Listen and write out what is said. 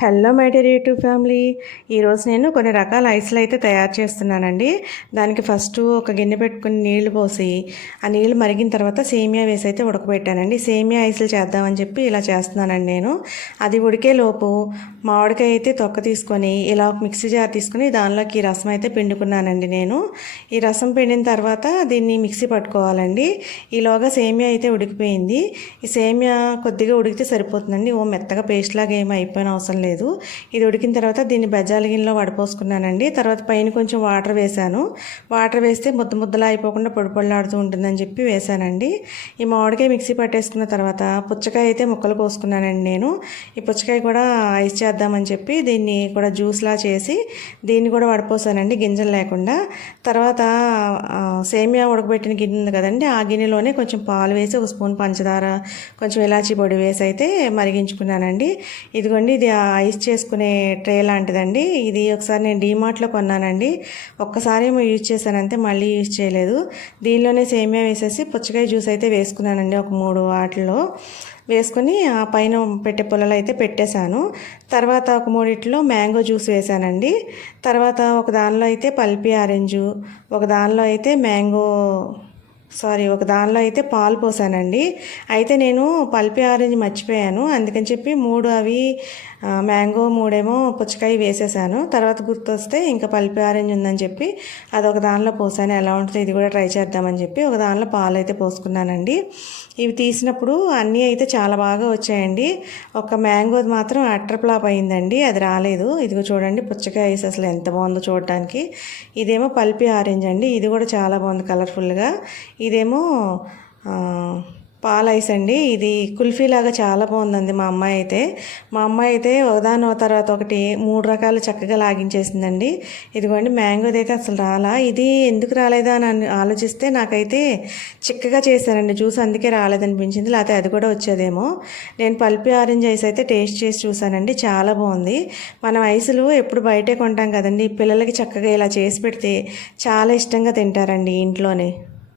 Hello my dear YouTube family. ఈరోజు నేను కొన్ని రకాల ఐస్లు అయితే తయారు చేస్తున్నానండి. దానికి ఫస్ట్ ఒక గిన్నె పెట్టుకుని నీళ్ళు పోసి ఆ నీళ్ళు మరిగిన తర్వాత సేమియా వేసి అయితే ఉడకబెట్టానండి. సేమియా ఐస్లు చేద్దామని చెప్పి ఇలా చేస్తున్నానండి నేను. అది ఉడికే లోపు మామిడికాయ అయితే తొక్క తీసుకొని ఇలా ఒక మిక్సీ జార్ తీసుకొని దానిలోకి ఈ రసం అయితే పిండుకున్నానండి నేను. ఈ రసం పిండిన తర్వాత దీన్ని మిక్సీ పట్టుకోవాలండి. ఈలోగా సేమియా అయితే ఉడికిపోయింది. ఈ సేమియా కొద్దిగా ఉడికితే సరిపోతుందండి. ఓ మెత్తగా పేస్ట్ లాగా ఏమీ అయిపోయిన అవసరం లేదు. లేదు. ఇది ఉడికిన తర్వాత దీన్ని బెజ్జాల గిన్నెలో వడపోసుకున్నానండి. తర్వాత పైన కొంచెం వాటర్ వేశాను. వాటర్ వేస్తే ముద్ద ముద్దలా అయిపోకుండా పొడిపొడిలాడుతూ ఉంటుందని చెప్పి వేశానండి. ఈ మామిడికాయ మిక్సీ పట్టేసుకున్న తర్వాత పుచ్చకాయ అయితే ముక్కలు కోసుకున్నానండి నేను. ఈ పుచ్చకాయ కూడా ఐస్ చేద్దామని చెప్పి దీన్ని కూడా జ్యూస్లా చేసి దీన్ని కూడా వడపోసానండి గింజలు లేకుండా. తర్వాత సేమియా ఉడకబెట్టిన గిన్నె ఉంది కదండి ఆ గిన్నెలోనే కొంచెం పాలు వేసి ఒక స్పూన్ పంచదార కొంచెం ఇలాచీ పొడి వేసి అయితే మరిగించుకున్నానండి. ఇదిగోండి ఇది ఆ ఐస్ చేసుకునే ట్రే లాంటిదండి. ఇది ఒకసారి నేను డీమార్ట్లో కొన్నానండి. ఒక్కసారి యూజ్ చేశాను మళ్ళీ యూజ్ చేయలేదు. దీనిలోనే సేమియా వేసేసి పుచ్చకాయ జ్యూస్ అయితే వేసుకున్నానండి ఒక మూడు వాటిలో వేసుకుని ఆ పైన పెట్టే పుల్లలు అయితే పెట్టేశాను. తర్వాత ఒక మూడిట్లో మ్యాంగో జ్యూస్ వేసానండి తర్వాత ఒక దానిలో అయితే పల్పి ఆరెంజు ఒక దానిలో అయితే మ్యాంగో సారీ ఒక దానిలో అయితే పాలు పోసానండి. అయితే నేను పల్పి ఆరెంజ్ మర్చిపోయాను. అందుకని చెప్పి మూడు అవి మ్యాంగో మూడేమో పుచ్చకాయ వేసేసాను. తర్వాత గుర్తొస్తే ఇంకా పల్పి ఆరెంజ్ ఉందని చెప్పి అదొక దానిలో పోసాను. ఎలా ఉంటుందో ఇది కూడా ట్రై చేద్దామని చెప్పి ఒక దానిలో పాలు అయితే పోసుకున్నానండి. ఇవి తీసినప్పుడు అన్నీ అయితే చాలా బాగా వచ్చాయండి. ఒక మ్యాంగోది మాత్రం అట్రప్లాప్ అయిందండి. అది రాలేదు. ఇదిగో చూడండి పుచ్చకాయ వేసి అసలు ఎంత బాగుందో చూడడానికి ఇదేమో పల్పి ఆరెంజ్ అండి. ఇది కూడా చాలా బాగుంది కలర్ఫుల్గా. ఇదేమో పాల ఐస్ అండి. ఇది కుల్ఫీ లాగా చాలా బాగుందండి మా అమ్మాయి అయితే. మా అమ్మాయి అయితే ఒకదాని తర్వాత ఒకటి మూడు రకాలు చక్కగా లాగించేసిందండి. ఇదిగోండి మ్యాంగోది అయితే అసలు రాలా. ఇది ఎందుకు రాలేదా అని అని ఆలోచిస్తే నాకైతే చిక్కగా చేశానండి జ్యూస్ అందుకే రాలేదనిపించింది. లేకపోతే అది కూడా వచ్చేదేమో. నేను పల్పి ఆరెంజ్ ఐస్ అయితే టేస్ట్ చేసి చూసానండి చాలా బాగుంది. మనం ఐసులు ఎప్పుడు బయటే కొంటాం కదండి. పిల్లలకి చక్కగా ఇలా చేసి పెడితే చాలా ఇష్టంగా తింటారండి ఇంట్లోనే.